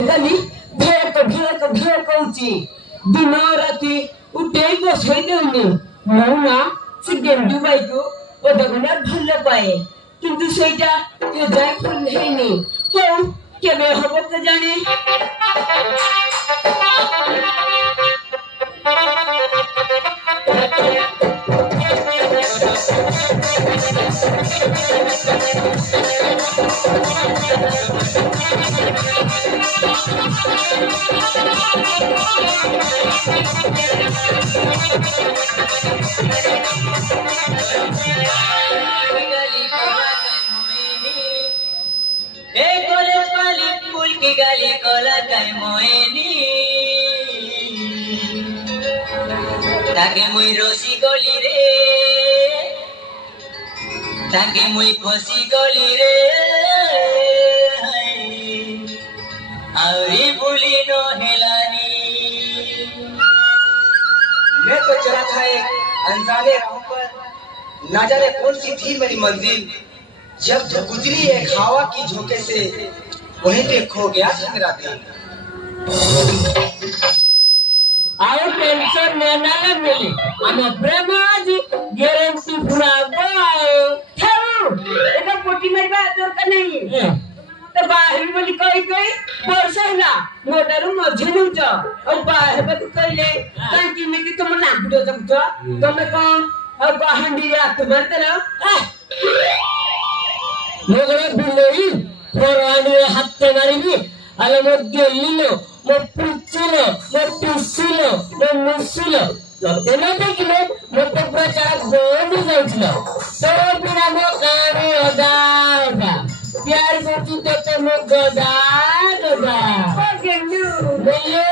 खाली भेक भेक भेक होची दिन राती उठे बसई देउनी मौना से गेंडू बाई को ओदगना भल पाए किंतु सेटा ये जाय फुल हेनी हो केबे हबो के जाने गाली कोला काय मोएनी ताके मुई रोसी गली रे ताके मुई फसी गली रे आवरी बुली नो हेलानी। मैं तो चला था एक अनजाने राह पर, ना जाने कौन सी थी मेरी मंजिल। जब गुजरी एक हवा की झोंके से वहीं पे खो गया था मेरा दिल। आओ टेंशन ना मिली हम प्रेम आज गारंटी पूरा बाए थाऊ एटा पोटी मारबा दरकार नहीं तो बाहर बोली कई कई बरसैला मोटर मझे नुच और बाहर बत कइले कांकी में कि तुम नागुडो जमछ तुम कौन और बाहंडी रात मारते ना मोगरे बिल्लोई Porani hatte maribi ala mo gelino mo puccino mo pissino mo musilo lote na dekile mo to prachara goni jautilo to bina mo kani oda pyar korti to mo goda o gendu bolle